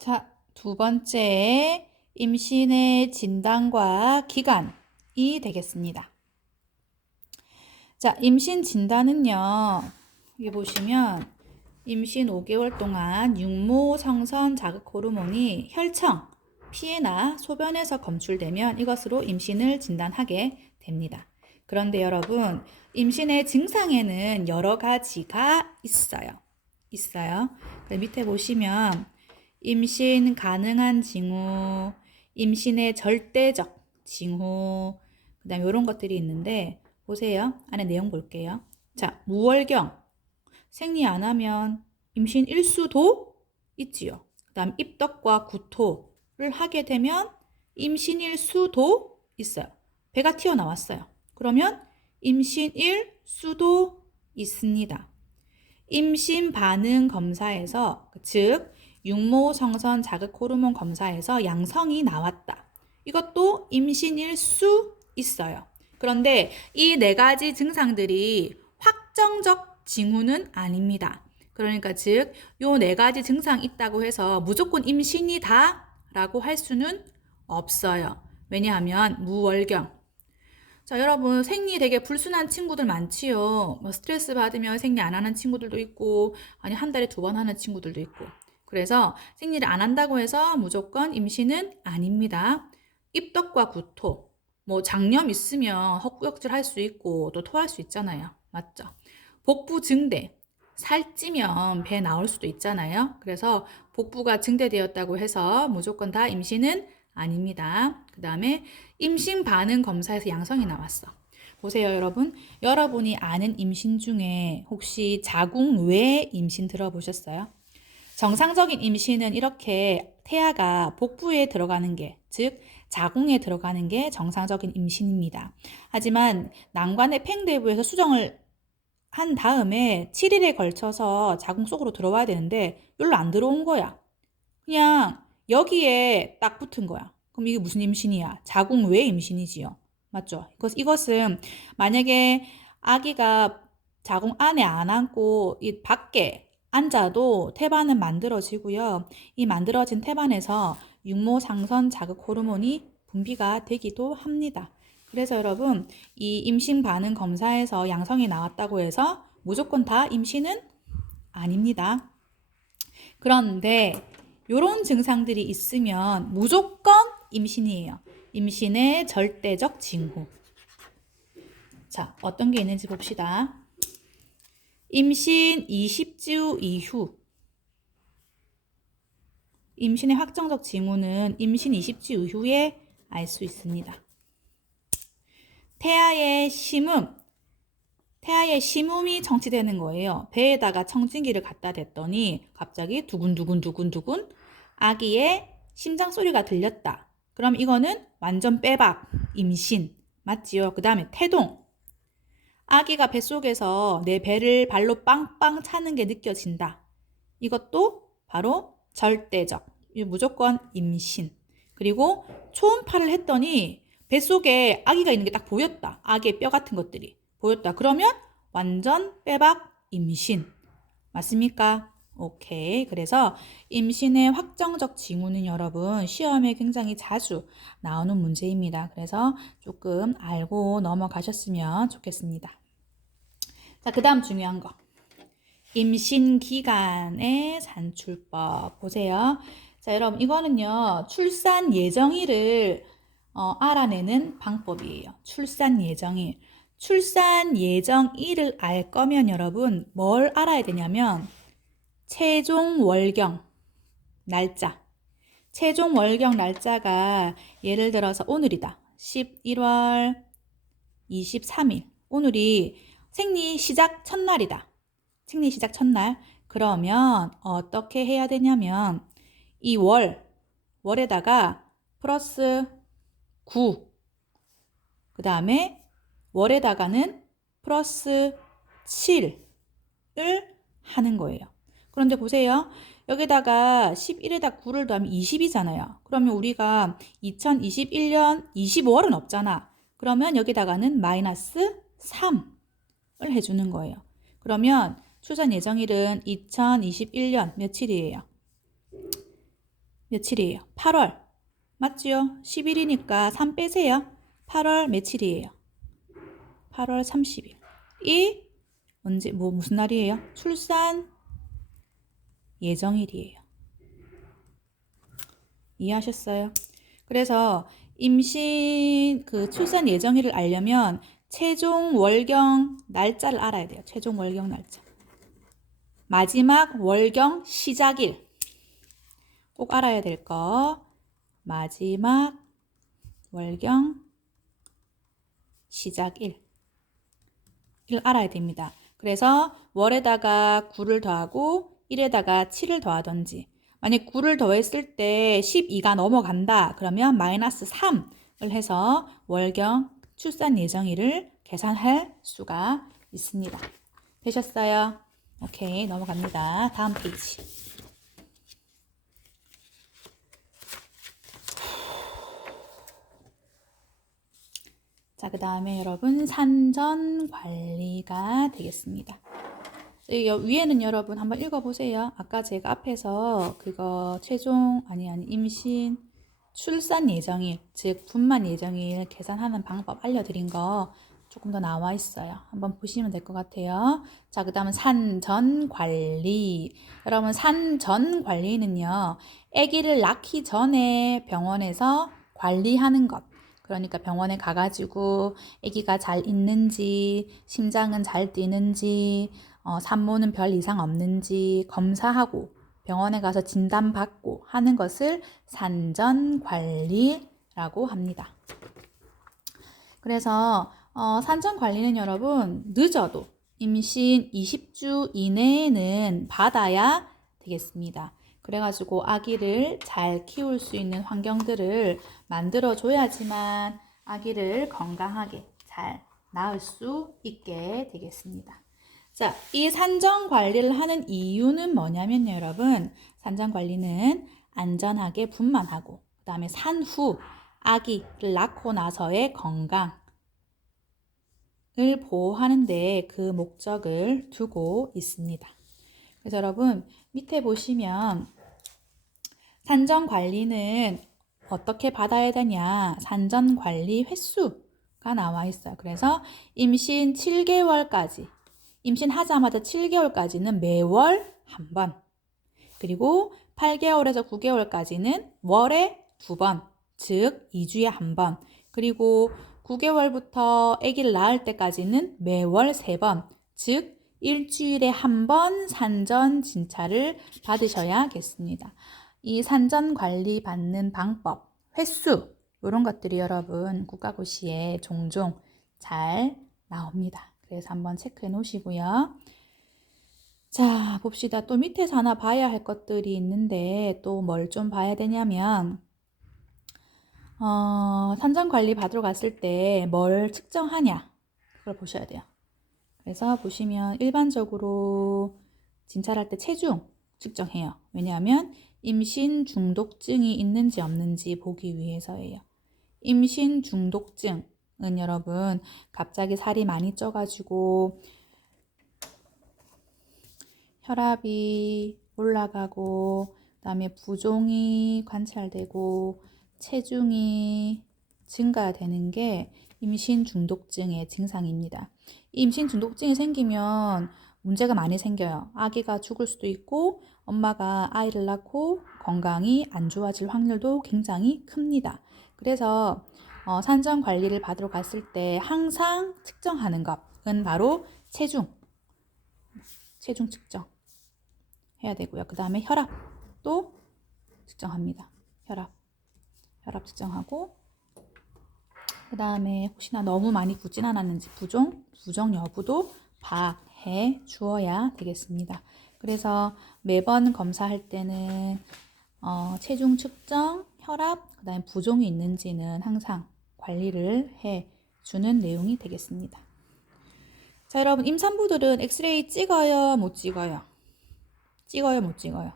자, 두 번째 임신의 진단과 기간이 되겠습니다. 자, 임신 진단은요. 여기 보시면 임신 5개월 동안 육모, 성선, 자극 호르몬이 혈청, 피나 소변에서 검출되면 이것으로 임신을 진단하게 됩니다. 그런데 여러분, 임신의 증상에는 여러 가지가 있어요. 밑에 보시면 임신 가능한 징후, 임신의 절대적 징후, 그 다음에 이런 것들이 있는데 보세요. 안에 내용 볼게요. 자, 무월경, 생리 안 하면 임신 일수도 있지요. 그 다음 입덕과 구토를 하게 되면 임신일 수도 있어요. 배가 튀어나왔어요. 그러면 임신일 수도 있습니다. 임신 반응 검사에서, 즉 육모, 성선, 자극 호르몬 검사에서 양성이 나왔다. 이것도 임신일 수 있어요. 그런데 이 네 가지 증상들이 확정적 징후는 아닙니다. 그러니까 즉 요 네 가지 증상 있다고 해서 무조건 임신이다 라고 할 수는 없어요. 왜냐하면 무월경. 자, 여러분 생리 되게 불순한 친구들 많지요. 뭐 스트레스 받으면 생리 안 하는 친구들도 있고 아니 한 달에 2번 하는 친구들도 있고. 그래서 생리를 안 한다고 해서 무조건 임신은 아닙니다. 입덕과 구토, 뭐 장염 있으면 헛구역질 할 수 있고 또 토할 수 있잖아요. 맞죠? 복부 증대, 살찌면 배 나올 수도 있잖아요. 그래서 복부가 증대되었다고 해서 무조건 다 임신은 아닙니다. 그 다음에 임신 반응 검사에서 양성이 나왔어. 보세요, 여러분. 여러분이 아는 임신 중에 혹시 자궁 외 임신 들어보셨어요? 정상적인 임신은 이렇게 태아가 복부에 들어가는 게, 즉 자궁에 들어가는 게 정상적인 임신입니다. 하지만 난관의 팽대부에서 수정을 한 다음에 7일에 걸쳐서 자궁 속으로 들어와야 되는데 여기로 안 들어온 거야. 그냥 여기에 딱 붙은 거야. 그럼 이게 무슨 임신이야? 자궁 외 임신이지요. 맞죠? 이것은 만약에 아기가 자궁 안에 안 앉고 이 밖에 앉아도 태반은 만들어지고요. 이 만들어진 태반에서 육모 상선 자극 호르몬이 분비가 되기도 합니다. 그래서 여러분, 이 임신 반응 검사에서 양성이 나왔다고 해서 무조건 다 임신은 아닙니다. 그런데 이런 증상들이 있으면 무조건 임신이에요. 임신의 절대적 징후. 자, 어떤 게 있는지 봅시다. 임신 20주 이후. 임신의 확정적 징후는 임신 20주 이후에 알 수 있습니다. 태아의 심음이 청취되는 거예요. 배에다가 청진기를 갖다 댔더니 갑자기 두근두근 아기의 심장 소리가 들렸다. 그럼 이거는 완전 빼박, 임신. 맞지요? 그 다음에 태동. 아기가 뱃속에서 내 배를 발로 빵빵 차는 게 느껴진다. 이것도 바로 절대적, 무조건 임신. 그리고 초음파를 했더니 뱃속에 아기가 있는 게 딱 보였다. 아기의 뼈 같은 것들이 보였다. 그러면 완전 빼박 임신. 맞습니까? 오케이. 그래서 임신의 확정적 징후는 여러분 시험에 굉장히 자주 나오는 문제입니다. 그래서 조금 알고 넘어가셨으면 좋겠습니다. 자, 그 다음 중요한 거. 임신 기간의 산출법. 보세요. 자, 여러분, 이거는요, 출산 예정일을 알아내는 방법이에요. 출산 예정일. 출산 예정일을 알 거면 여러분, 뭘 알아야 되냐면, 최종 월경 날짜. 최종 월경 날짜가 예를 들어서 오늘이다. 11월 23일. 오늘이 생리 시작 첫날이다. 생리 시작 첫날. 그러면 어떻게 해야 되냐면 이 월에다가 플러스 9. 그 다음에 월에다가는 플러스 7을 하는 거예요. 그런데 보세요. 여기다가 11에다 9를 더하면 20이잖아요. 그러면 우리가 2021년 25월은 없잖아. 그러면 여기다가는 마이너스 3을 해주는 거예요. 그러면 출산 예정일은 2021년 며칠이에요? 며칠이에요? 8월. 맞죠? 10일이니까 3 빼세요. 8월 며칠이에요? 8월 30일. 이 언제 무슨 날이에요? 출산 예정일이에요. 이해하셨어요? 그래서 임신 출산 예정일을 알려면 최종 월경 날짜를 알아야 돼요. 최종 월경 날짜. 마지막 월경 시작일. 꼭 알아야 될 거. 마지막 월경 시작일. 을 알아야 됩니다. 그래서 월에다가 9를 더하고 1에다가 7을 더하던지, 만약 9를 더했을 때 12가 넘어간다 그러면 마이너스 3을 해서 월경 출산 예정일을 계산할 수가 있습니다. 되셨어요? 오케이, 넘어갑니다. 다음 페이지. 자, 그 다음에 여러분 산전 관리가 되겠습니다. 위에는 여러분 한번 읽어보세요. 아까 제가 앞에서 그거 임신 출산 예정일, 즉 분만 예정일 계산하는 방법 알려드린 거 조금 더 나와 있어요. 한번 보시면 될 것 같아요. 자, 그 다음은 산전 관리. 여러분 산전 관리는요, 아기를 낳기 전에 병원에서 관리하는 것. 그러니까 병원에 가가지고 아기가 잘 있는지, 심장은 잘 뛰는지, 산모는 별 이상 없는지 검사하고 병원에 가서 진단받고 하는 것을 산전관리라고 합니다. 그래서 산전관리는 여러분 늦어도 임신 20주 이내에는 받아야 되겠습니다. 그래가지고 아기를 잘 키울 수 있는 환경들을 만들어줘야지만 아기를 건강하게 잘 낳을 수 있게 되겠습니다. 자, 이 산전관리를 하는 이유는 뭐냐면요, 여러분. 산전관리는 안전하게 분만하고, 그 다음에 산후 아기를 낳고 나서의 건강을 보호하는 데 그 목적을 두고 있습니다. 그래서 여러분 밑에 보시면 산전관리는 어떻게 받아야 되냐, 산전관리 횟수가 나와 있어요. 그래서 임신 7개월까지, 임신하자마자 7개월까지는 매월 한 번, 그리고 8개월에서 9개월까지는 월에 2번, 즉 2주에 한 번, 그리고 9개월부터 아기를 낳을 때까지는 매월 3번, 즉 일주일에 한 번 산전 진찰을 받으셔야겠습니다. 이 산전 관리 받는 방법, 횟수, 이런 것들이 여러분 국가고시에 종종 잘 나옵니다. 그래서 한번 체크해 놓으시고요. 자, 봅시다. 또 밑에서 하나 봐야 할 것들이 있는데 또 뭘 좀 봐야 되냐면 산전관리 받으러 갔을 때 뭘 측정하냐, 그걸 보셔야 돼요. 그래서 보시면 일반적으로 진찰할 때 체중 측정해요. 왜냐하면 임신 중독증이 있는지 없는지 보기 위해서예요. 임신 중독증은 여러분 갑자기 살이 많이 쪄가지고 혈압이 올라가고, 그 다음에 부종이 관찰되고 체중이 증가되는 게 임신 중독증의 증상입니다. 임신 중독증이 생기면 문제가 많이 생겨요. 아기가 죽을 수도 있고 엄마가 아이를 낳고 건강이 안 좋아질 확률도 굉장히 큽니다. 그래서 산전 관리를 받으러 갔을 때 항상 측정하는 것은 바로 체중 측정 해야 되고요. 그 다음에 혈압도 측정합니다. 혈압 측정하고, 그 다음에 혹시나 너무 많이 붓진 않았는지 부종 여부도 파악해 주어야 되겠습니다. 그래서 매번 검사할 때는 체중 측정, 혈압, 그 다음에 부종이 있는지는 항상 관리를 해 주는 내용이 되겠습니다. 자, 여러분 임산부들은 엑스레이 찍어요, 못 찍어요? 찍어요, 못 찍어요?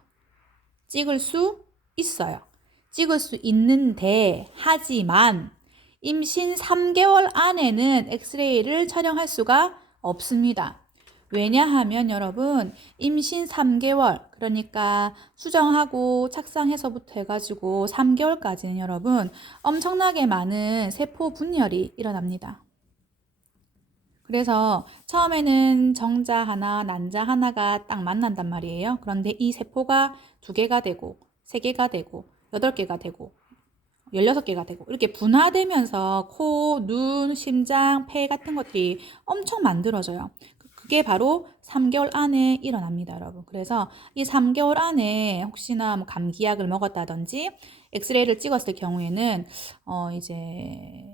찍을 수 있어요. 찍을 수 있는데, 하지만 임신 3개월 안에는 엑스레이를 촬영할 수가 없습니다. 왜냐하면 여러분 임신 3개월 그러니까 수정하고 착상해서부터 해가지고 3개월까지는 여러분 엄청나게 많은 세포 분열이 일어납니다. 그래서 처음에는 정자 하나, 난자 하나가 딱 만난단 말이에요. 그런데 이 세포가 2개가 되고 3개가 되고 8개가 되고 16개가 되고 이렇게 분화되면서 코, 눈, 심장, 폐 같은 것들이 엄청 만들어져요. 그게 바로 3개월 안에 일어납니다, 여러분. 그래서 이 3개월 안에 혹시나 뭐 감기약을 먹었다든지 엑스레이를 찍었을 경우에는 이제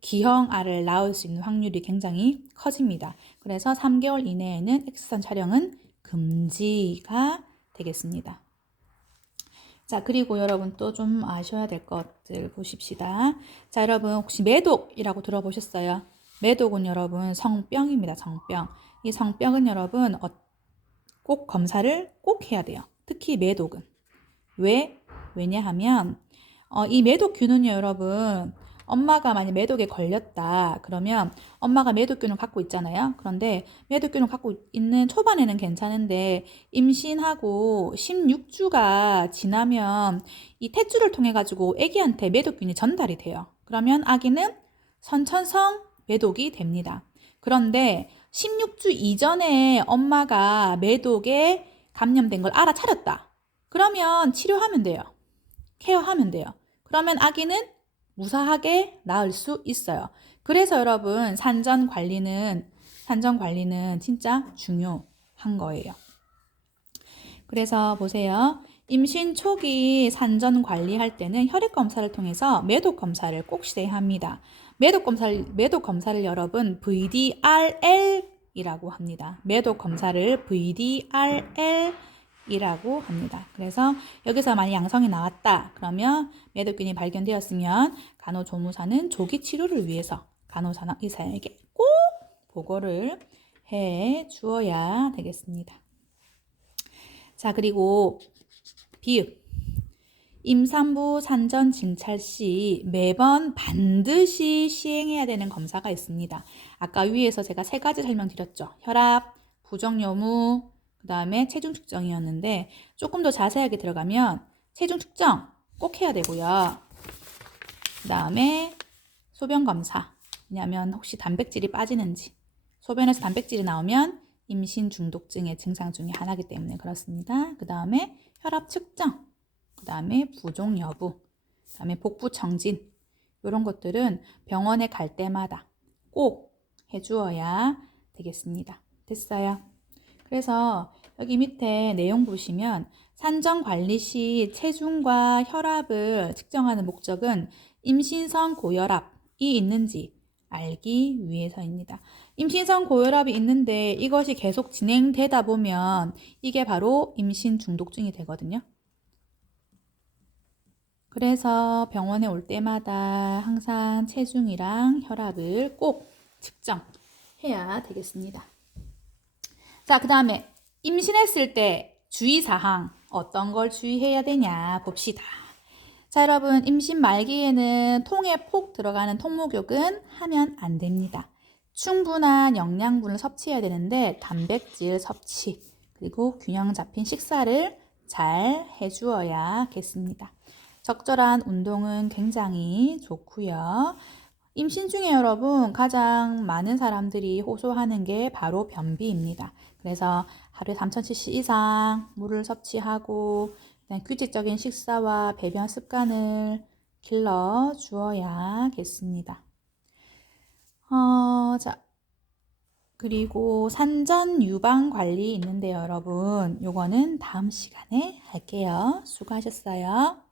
기형아를 낳을 수 있는 확률이 굉장히 커집니다. 그래서 3개월 이내에는 X선 촬영은 금지가 되겠습니다. 자, 그리고 여러분 또 좀 아셔야 될 것들 보십시다. 자, 여러분 혹시 매독이라고 들어보셨어요? 매독은 여러분 성병입니다. 성병. 이 성병은 여러분 꼭 검사를 꼭 해야 돼요. 특히 매독은. 왜냐하면 이 매독균은요, 여러분 엄마가 만약 매독에 걸렸다 그러면 엄마가 매독균을 갖고 있잖아요. 그런데 매독균을 갖고 있는 초반에는 괜찮은데 임신하고 16주가 지나면 이 탯줄을 통해 가지고 아기한테 매독균이 전달이 돼요. 그러면 아기는 선천성 매독이 됩니다. 그런데 16주 이전에 엄마가 매독에 감염된 걸 알아차렸다. 그러면 치료하면 돼요. 케어하면 돼요. 그러면 아기는 무사하게 낳을 수 있어요. 그래서 여러분 산전 관리는 진짜 중요한 거예요. 그래서 보세요. 임신 초기 산전 관리할 때는 혈액 검사를 통해서 매독 검사를 꼭 시행합니다. 매독 검사를 여러분 VDRL이라고 합니다. 매독 검사를 VDRL이라고 합니다. 그래서 여기서 만약 양성이 나왔다 그러면 매독균이 발견되었으면 간호조무사는 조기 치료를 위해서 간호사 의사에게 꼭 보고를 해 주어야 되겠습니다. 자, 그리고 비읍 임산부 산전 진찰 시 매번 반드시 시행해야 되는 검사가 있습니다. 아까 위에서 제가 3가지 설명드렸죠. 혈압, 부정요무, 그 다음에 체중 측정이었는데 조금 더 자세하게 들어가면 체중 측정 꼭 해야 되고요. 그 다음에 소변 검사. 왜냐하면 혹시 단백질이 빠지는지 소변에서 단백질이 나오면 임신 중독증의 증상 중에 하나이기 때문에 그렇습니다. 그 다음에 혈압 측정, 그 다음에 부종 여부, 그 다음에 복부 청진 이런 것들은 병원에 갈 때마다 꼭 해주어야 되겠습니다. 됐어요? 그래서 여기 밑에 내용 보시면 산전 관리 시 체중과 혈압을 측정하는 목적은 임신성 고혈압이 있는지 알기 위해서입니다. 임신성 고혈압이 있는데 이것이 계속 진행되다 보면 이게 바로 임신 중독증이 되거든요. 그래서 병원에 올 때마다 항상 체중이랑 혈압을 꼭 측정해야 되겠습니다. 자, 그 다음에 임신했을 때 주의사항 어떤 걸 주의해야 되냐 봅시다. 자, 여러분 임신 말기에는 통에 폭 들어가는 통목욕은 하면 안 됩니다. 충분한 영양분을 섭취해야 되는데 단백질 섭취 그리고 균형 잡힌 식사를 잘 해주어야겠습니다. 적절한 운동은 굉장히 좋고요. 임신 중에 여러분 가장 많은 사람들이 호소하는 게 바로 변비입니다. 그래서 하루에 3000cc 이상 물을 섭취하고 규칙적인 식사와 배변 습관을 길러 주어야겠습니다. 자, 그리고 산전 유방 관리 있는데요, 여러분. 요거는 다음 시간에 할게요. 수고하셨어요.